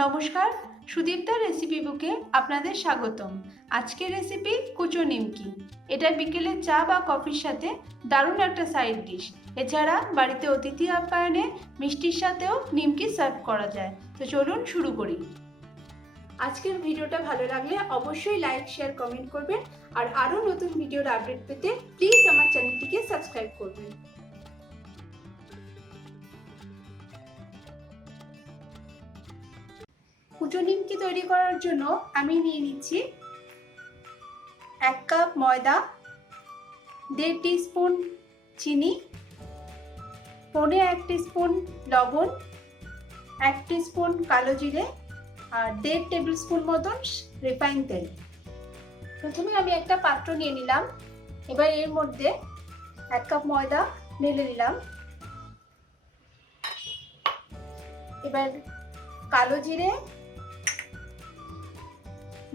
নমস্কার, সুদীপ্তা রেসিপি বুকে আপনাদের স্বাগতম। আজকের রেসিপি কুচো নিমকি। এটা বিকেলের চা বা কফির সাথে দারুণ একটা সাইড ডিশ। এছাড়া বাড়িতে অতিথি আপ্যায়নে মিষ্টির সাথেও নিমকি সার্ভ করা যায়। তো চলুন শুরু করি। আজকের ভিডিওটা ভালো লাগলে অবশ্যই লাইক, শেয়ার, কমেন্ট করবেন। আর আরও নতুন ভিডিওর আপডেট পেতে প্লিজ আমার চ্যানেলটিকে সাবস্ক্রাইব করবেন। কুচো নিমকি তৈরি করার জন্য আমি নিয়ে নিচ্ছি 1 কাপ ময়দা, 1.5 টিস্পুন চিনি, 1.5 টিস্পুন লবণ, 1 টিস্পুন কালো জিরে আর 1.5 টেবিল স্পুন মতন রিফাইন তেল। প্রথমে আমি একটা পাত্র নিয়ে নিলাম। এবার এর মধ্যে 1 কাপ ময়দা ঢেলে নিলাম। এবার কালো জিরে,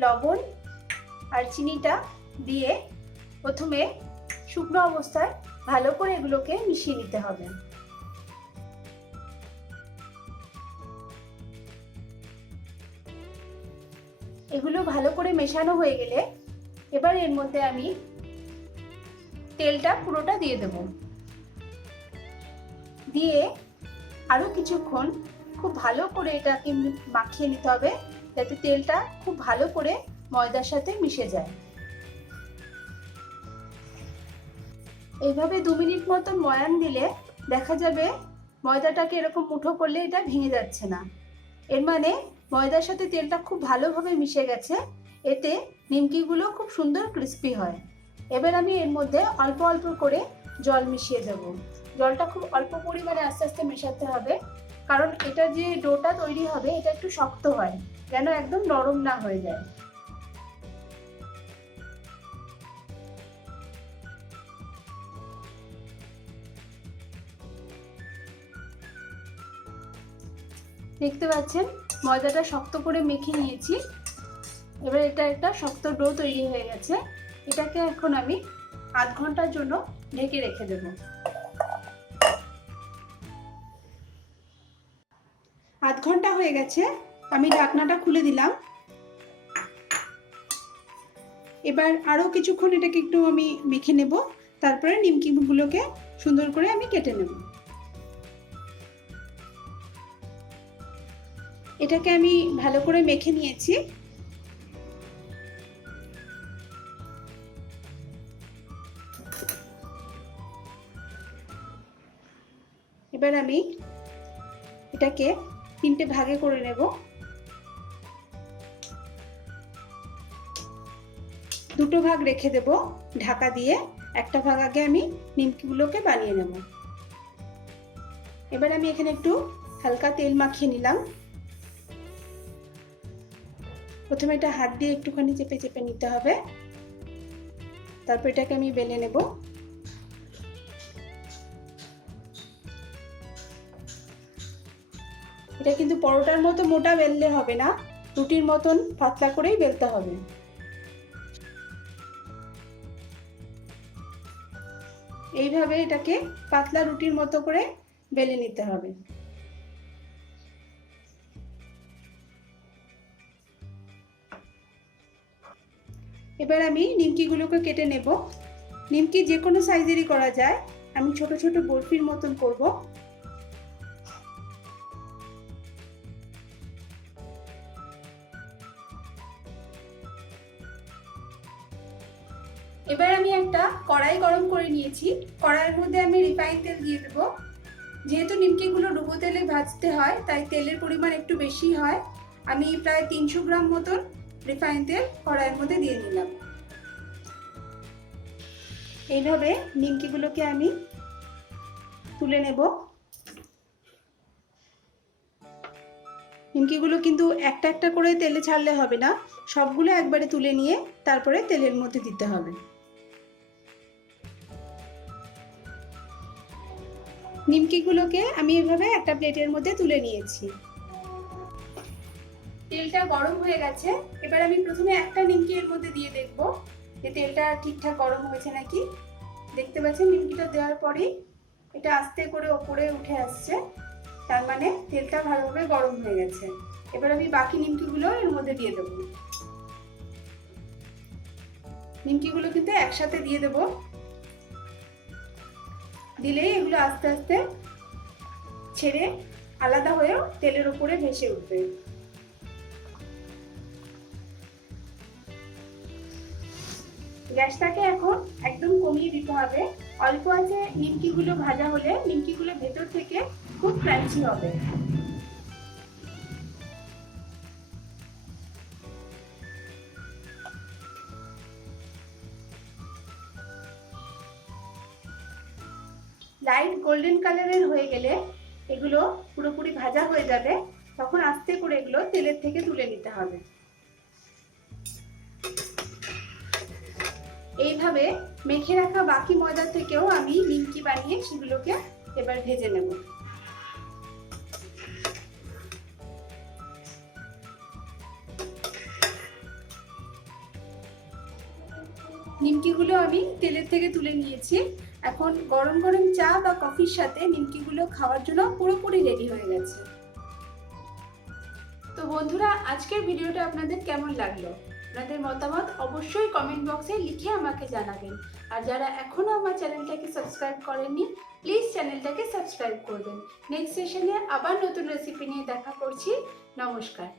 লবণ আর চিনিটা দিয়ে প্রথমে শুকনো অবস্থায় ভালো করে এগুলোকে মিশিয়ে নিতে হবে। এগুলো ভালো করে মেশানো হয়ে গেলে এবার এর মধ্যে আমি তেলটা পুরোটা দিয়ে দেব। দিয়ে আরো কিছুক্ষণ খুব ভালো করে এটাকে মাখিয়ে নিতে হবে, যাতে তেলটা খুব ভালো করে ময়দার সাথে মিশে যায়। এইভাবে 2 মিনিট মতো ময়ান দিলে দেখা যাবে ময়দাটাকে এরকম মুঠো করলে এটা ভেঙে যাচ্ছে না। এর মানে ময়দার সাথে তেলটা খুব ভালোভাবে মিশে গেছে। এতে নিমকিগুলো খুব সুন্দর ক্রিস্পি হয়। এবার আমি এর মধ্যে অল্প অল্প করে জল মিশিয়ে দেব। জলটা খুব অল্প পরিমাণে আস্তে আস্তে মেশাতে হবে, কারণ এটা যে ডোটা তৈরি হবে এটা একটু শক্ত হয়, যেন একদম নরম না হয়ে যায়। দেখতে পাচ্ছেন ময়দাটা শক্ত করে মেখে নিয়েছি। এবার এটা একটা শক্ত ডো তৈরি হয়ে গেছে। এটাকে এখন আমি আধ ঘন্টার জন্য ঢেকে রেখে দেব। আধ ঘন্টা হয়ে গেছে, আমি ঢাকনাটা খুলে দিলাম। এবার আরো কিছুক্ষণ এটাকে একটু আমি মেখে নেব, তারপরে নিমকিগুলোকে সুন্দর করে আমি কেটে নেব। এটাকে আমি ভালো করে মেখে নিয়েছি। এবার আমি এটাকে 3টে ভাগে করে নেব। 2টো ভাগ রেখে দেব ঢাকা দিয়ে, একটা ভাগ আগে আমি নিমকিগুলোকে বানিয়ে নেব। এবার আমি এখানে একটু হালকা তেল মাখিয়ে নিলাম। প্রথমে এটা হাত দিয়ে একটুখানি চেপে চেপে নিতে হবে, তারপর এটাকে আমি বেলে নেব। এটা কিন্তু পরোটার মতো মোটা বেললে হবে না, রুটির মতন পাতলা করেই বেলতে হবে। এইভাবে এটাকে পাতলা রুটির মতো করে বেলে নিতে হবে। এবার আমি নিমকিগুলোকে কেটে নেব। নিমকি যে কোনো সাইজেরই করা যায়, আমি ছোট ছোট বরফির মতন করব। এবার আমি একটা কড়াই গরম করে নিয়েছি। কড়াইয়ের মধ্যে আমি রিফাইন তেল দিয়ে দেবো। যেহেতু নিমকিগুলো ডুবো তেলে ভাজতে হয়, তাই তেলের পরিমাণ একটু বেশি হয়। আমি প্রায় 300 গ্রাম মতন রিফাইন তেল কড়াইয়ের মধ্যে দিয়ে নিলাম। এইভাবে নিমকিগুলোকে আমি তুলে নেব। নিমকিগুলো কিন্তু একটা একটা করে তেলে ছাড়লে হবে না, সবগুলো একবারে তুলে নিয়ে তারপরে তেলের মধ্যে দিতে হবে। নিমকিগুলোকে আমি এভাবে একটা প্লেটের মধ্যে তুলে নিয়েছি। তেলটা গরম হয়ে গেছে। এবার আমি প্রথমে একটা নিমকি এর মধ্যে দিয়ে দেখব যে তেলটা ঠিকঠাক গরম হয়েছে নাকি। দেখতে পাচ্ছেন নিমকিটা দেওয়ার পরেই এটা আস্তে করে ওপরে উঠে আসছে, তার মানে তেলটা ভালোভাবে গরম হয়ে গেছে। এবার আমি বাকি নিমকিগুলো এর মধ্যে দিয়ে দেবো। নিমকিগুলো কিন্তু একসাথে দিয়ে দেবো, দিলেই এগুলো আস্তে আস্তে ছেড়ে আলাদা হয়েও তেলের উপরে ভেসে উঠবে। গ্যাসটাকে এখন একদম কমিয়ে দিতে হবে। অল্প আছে নিমকিগুলো ভাজা হলে নিমকিগুলো ভেতর থেকে খুব ক্রাঞ্চি হবে। লাইট গোল্ডেন কালারের হয়ে গেলে এগুলো পুরোপুরি ভাজা হয়ে যাবে, তখন আস্তে করে এগুলো তেলের থেকে তুলে নিতে হবে। এইভাবে মেখে রাখা বাকি ময়দা থেকেও আমি নিমকি বানিয়ে সেগুলোকে এবার ভেজে নেব। নিমকিগুলো আমি তেলের থেকে তুলে নিয়েছি। এখন গরম গরম চা বা কফির সাথে নিমকিগুলো খাওয়ার জন্য পুরোপুরি রেডি হয়ে গেছে। তো বন্ধুরা, আজকের ভিডিওটা আপনাদের কেমন লাগলো? আপনাদের মতামত অবশ্যই কমেন্ট বক্সে লিখে আমাকে জানাবেন। আর যারা এখনো আমার চ্যানেলটাকে সাবস্ক্রাইব করেননি, প্লিজ চ্যানেলটাকে সাবস্ক্রাইব করবেন। নেক্সট সেশনে আবার নতুন রেসিপি নিয়ে দেখা করছি। নমস্কার।